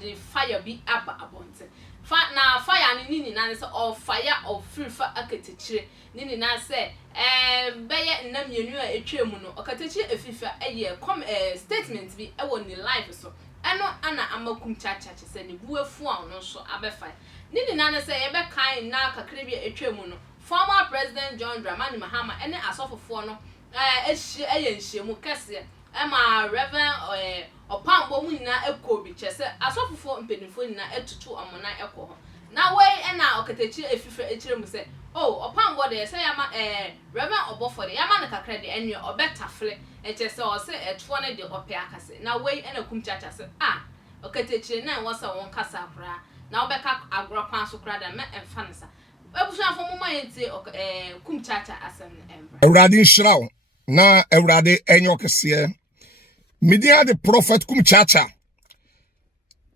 the fire be up abonte na fire ni na say or fire of free for Okatakyie ni na say beye na mienu a etwemu no Okatakyie Afrifa statement bi e wo ni live so eno ana ama Kumchacha say ne buafu a no so abefa ni na say ye be kan na kakra bi etwemu no former president John Dramani Mahama ene asofofo no ehye kese ema reverend opambo mu nyina ekobi chese asofofo mpenifo nyina etutu amona ekọ ho na we na Okatakyie Afrifa echire mu se opambo de se yama reverend obofo de yama na kakra de enwe obetafle echese o se etfo ne de ope akase na we na Kumchacha se Okatakyie na wasa won kasa kra na obeka agropan so kra da me emfanisa ebusuafo mo mayenti Kumchacha asem embra Awurade nhyiraw na Awurade enyo kese media the prophet Kumchacha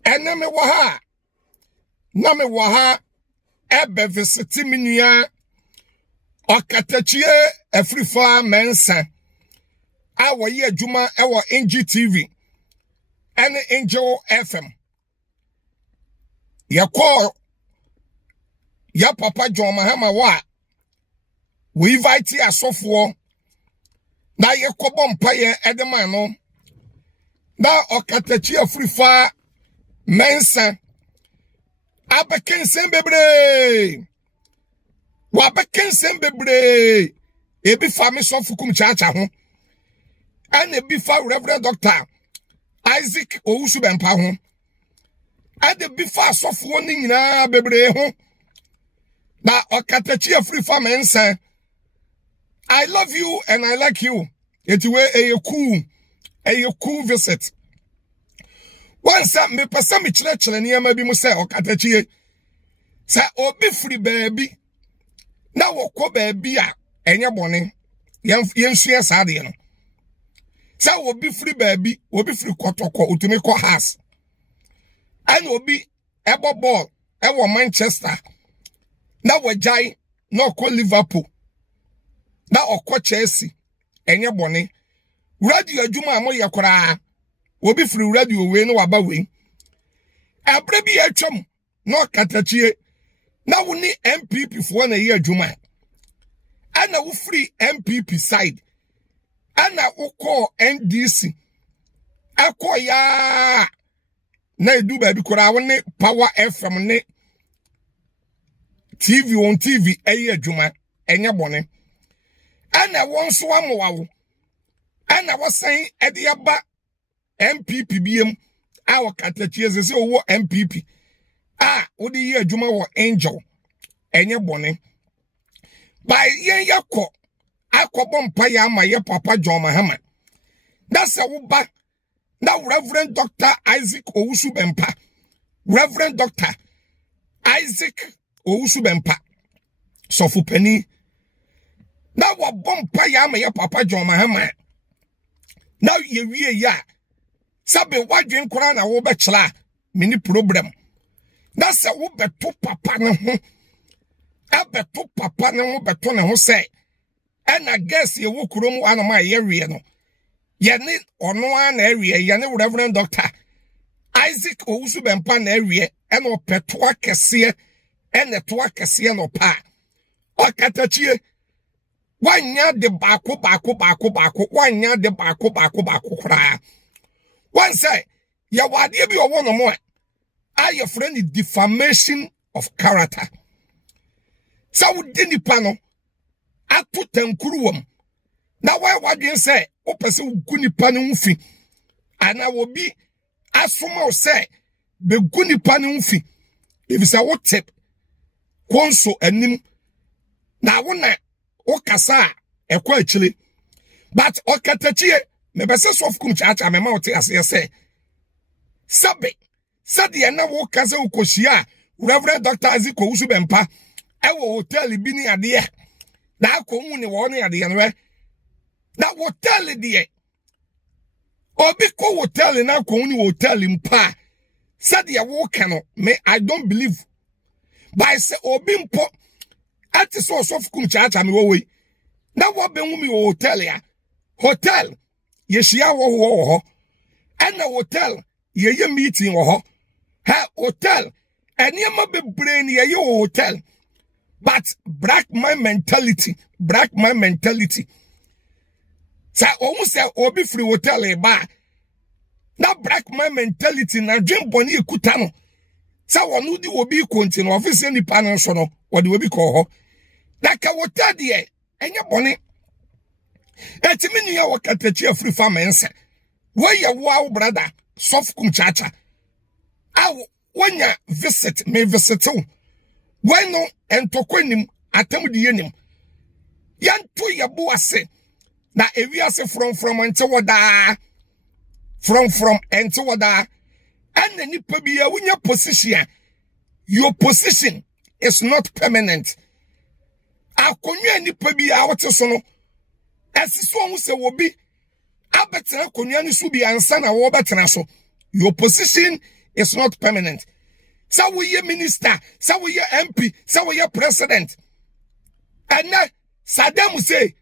eneme waha na me waha ebe visiti minua Okatakyie Afrifa mensa awoye adwuma ewo NGTV ene Angel FM yakọ ya papa John Mahama wa we invite asofo na yekobo mpaye edeman no na Okatakyie Afrifa mensa abekensen bebre wa bekensen bebre ebi fa me sofu Kumchacha ho and ebi fa Reverend Dr. Isaac Owusu Bempa ho and ebi fa asofo ni nyina bebre ho na Okatakyie Afrifa mensa I love you and I like you. It way a cool visit. Once me pesa me chere niam bi mu say Okatakyie say obi free baby na wokọ baby a enye bone yensua saade no say obi free baby obi free kotoko utumi ko house and obi ebo ball ewo Manchester na wajai na ko Liverpool na okọ Chelsea enye bone radio adwuma amo yakora obi free radio we no waba we abre bi atwam na Okatakyie na woni MPP fo na ye adwuma ana wo free MPP side ana ukọ NDC akọ ya na edu ba bi kora woni Power FM ne TV on TV eye adwuma enye bone ana wonso amowawo ana wasan ede aba MPP biem a Okatakyie se owo MPP odi ye adwuma wo Angel enye bone by yen yakọ akọbọ mpa ya ama ye papa John Mahama that's a wo ba na Reverend Dr. Isaac Owusu Bempa Reverend Dr. Isaac Owusu Bempa sofu pani na wo bompa ya ama ye papa John Mahama na ye wie ya sabe wadwen kora na wo be kira mini problem na se wo beto papa ne ho abeto papa ne ho beto ne ho se ena guess ye wo kurom anoma ye wie no ye ne ono ana awie ye ne Reverend Dr. Isaac Owusu Bempa na awie ena opeto akese ena to akese no pa Okatakyie wanya de bako wanya de bako kra one say ya wade bi owo no mo your friend is defamation of character so wo de nipa no ato tankuruwam na why wadwen say o pese wo gu nipa ne mfi ana wo bi asoma o say be gu nipa ne mfi if say what tip konso anim na wo na o kasa ekwa akire but Okatakyie me be say sof Kumchacha me ma o te ase say sabe sade na wo kasa ukohia Reverend Dr. Isaac Owusu Bempa ewo hotel bi ni ade na akomu ni wo ni ade no na hotel de obi ko hotel na akomu ni hotel mpa sade wo kano me I don't believe by say obi mpo ati so sof Kumchacha me wo we na wo be hu mi hotel ya ye shia wo ho ana hotel ye meeting wo ho ha hotel enema be brain ye hotel but black man mentality sa almost say obi free hotel e ba na black man mentality na dream boni ekuta no sa wonu di obi continue office ni panel so no wo di obi ko ho da ka hotel de enye boni etimi ni ya Okatakyie Afrifa mense we ye wow brother soft Kumchacha aw wonya visit me visit o when no entokwanim atam di yenim yanto ye bo ase na ewiase from ante woda from ante woda and nipa bia wonya position your position is not permanent akonwa nipa bia wote so no asiso hu se wo bi abetra konwa ni so bi ansa na wo betena so your position is not permanent so we ye minister so we ye MP so we ye president and Saddam say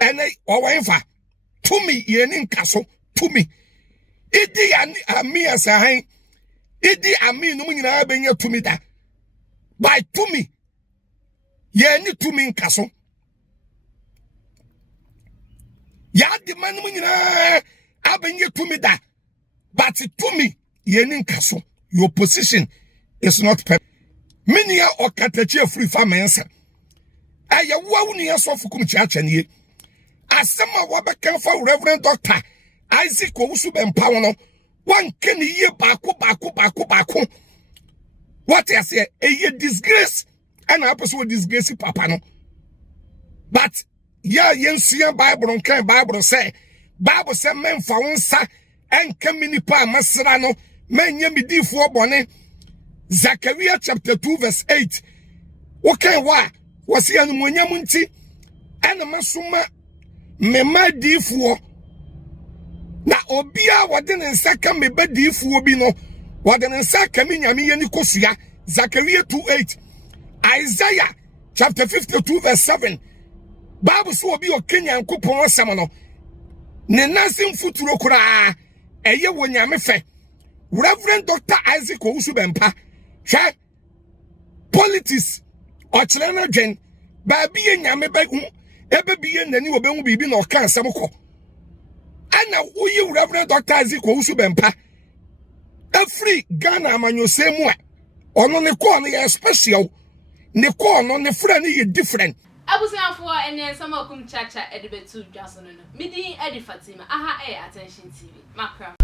and owenfa to me ye ni nkaso to me idi ami asahan idi ami no nyina benya to me da by to me ye ni to me nkaso ya di man no nyina abenya to me da but to me ye ni nkaso your position is not perfect minia Okatakyie Afrifa mensa aya wawu ni asofu Kumchacha nie asema wabeka fa Reverend Dr. Isaac Owusu bempa wono wan keni ye baako what I say a disgrace and apostle disgrace papa no but yeah yensia Bible kan Bible say men fa wonsa enka minipa masra no menye midifo bone Zechariah chapter 2 verse 8 okay wa wasi anumonyam nti ena masoma mema difo na obia wode ne nsa ka meba difo bi no wode ne nsa ka me nyame ye ni kosua Zechariah 2:8 Isaiah chapter 52 verse 7 Bible so obi o Kenya nkopon asam no ne nansim futuro kura eye wo nyame fe Reverend Dr. Isaac Owusu bempa hwe politics ochelena gen ba bi ye nyame ba hu ebe bi ye nani obehu bibi na oka asam ko ana uyi Reverend Dr. Isaac Owusu bempa every Ghana amanyosemu a ono ne ko no ye special ne ko no ne fra ne ye different abusianfo ene sama Kumchacha edibetu dwaso no midi edi Fatima aha attention TV makra